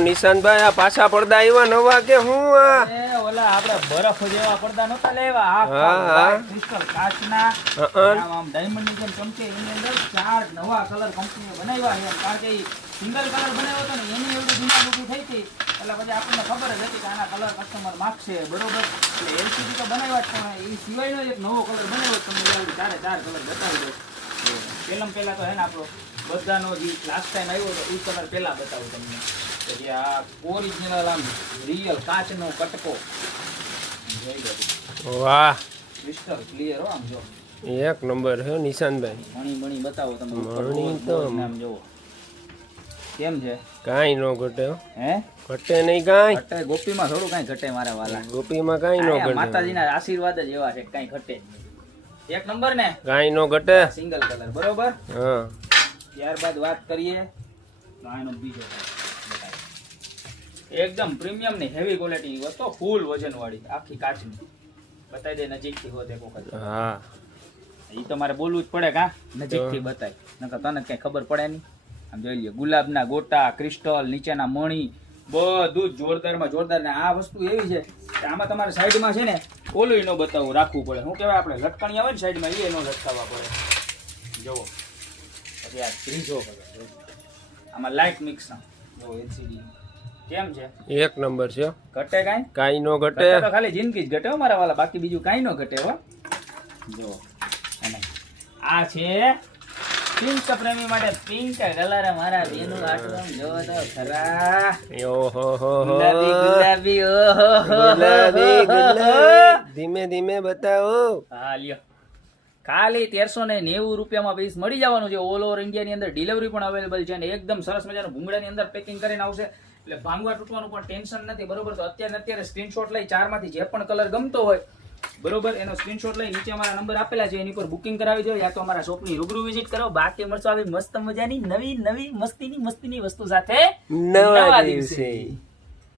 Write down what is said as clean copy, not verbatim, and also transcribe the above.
નિશાંતભાઈ આ પાછા પડદા આવ્યા નવા કે હું આ ઓલા આપણે બરફ જેવા પડદા નતા લેવા ક્રિસ્ટલ કાચના આમ ડાયમંડ ની જેમ ચમકે એની અંદર 4 નવા કલર કંપનીએ બનાવ્યા છે કારણ કે સિંગલ કલર બનાવ્યો હતો ને એની એવડી ડિમાન્ડ ઊભી થઈ હતી એટલે પછી આપણને ખબર જ હતી કે આના કલર કસ્ટમર માંગશે બરોબર એટલે એલસીડી તો બનાવ્યા જ પણ એ સિવાયનો એક નવો કલર બનાવ્યો તમને ચારે 4 કલર બતાવી દો પહેલા તો હે ને આપણો બધાનો જે લાસ્ટ ટાઈમ આવ્યો હતો એ કલર પહેલા બતાવું તમને કે આ ઓરિજિનલ આમ રિયલ કાચનો કટકો વાહ ક્રિસ્ટલ ક્લિયર હો આમ જો એક નંબર છે નિશાંતભાઈ મણી બતાવો તમે મણી તો આમ જોવો કેમ છે કાઈ નો ઘટે હે ઘટે નહીં કાઈ ઘટે ગોપીમાં થોડું કાઈ ઘટે મારા વાલા ગોપીમાં કાઈ નો ઘટે માતાજીના આશીર્વાદ જ એવા છે કાઈ ઘટે એક નંબર ને કાઈ નો ઘટે સિંગલ કલર બરોબર હા ત્યારબાદ વાત કરીએ તો આનો બીજો એકદમ પ્રીમિયમ ની હેવી ક્વોલિટી વસ્તુ ફૂલ વજન વાળી આખી કાચની બતાવી દે નજીકથી હોત એક વખત હા ઈ તો મારે બોલવું જ પડે કા નજીકથી બતાય નકર તને કઈ ખબર પડે નહીં આમ જોઈ લ્યો ગુલાબના ગોટા ક્રિસ્ટલ નીચેના મણી બધું જ જોરદારમાં જોરદાર ને આ વસ્તુ એવી છે કે આમાં તમારે સાઈડમાં છે ને ઓલું નો બતાવવું રાખવું પડે શું કહેવાય આપણે લટકણી આવે ને સાઈડમાં એ નો લટકાવવા પડે જોવો પછી આ ત્રીજો કલર આમાં લાઇટ મિક્સ જો એલસીડી કેમ છે એક નંબર છે ઘટે કાઈ નો ઘટે તો ખાલી જિંદગી જ ઘટે હો મારા વાલા બાકી બીજું કાઈ નો ઘટે હો જો અને આ છે પિંક પ્રેમી માટે પિંક કલર મારા બેનું આટલું જો તો ખરા ઓહો હો ગુલાબી ઓહો ગુલાબી ધીમે ધીમે બતાવો હા લ્યો ખાલી 1390 રૂપિયામાં પીસ મળી જવાનું છે ઓલ ઓવર ઇન્ડિયા ની અંદર ડિલિવરી પણ અવેલેબલ છે અને એકદમ સરસ મજાનું ભૂંગળાની અંદર પેકિંગ કરીને આવશે એટલે ભાંગવા તૂટવાનું પણ ટેન્શન નથી બરોબર તો અત્યારે સ્ક્રીનશોટ લઈ 4 માંથી જે પણ કલર ગમતો હોય બરોબર એનો સ્ક્રીનશોટ લઈ નીચે અમારા નંબર આપેલા છે એની પર બુકિંગ કરાવી દો યા તો અમારા શોપની રૂબરૂ વિઝિટ કરો બાકી મળશો આવી મસ્ત મજાની નવી મસ્તીની વસ્તુ સાથે નવા દિવસે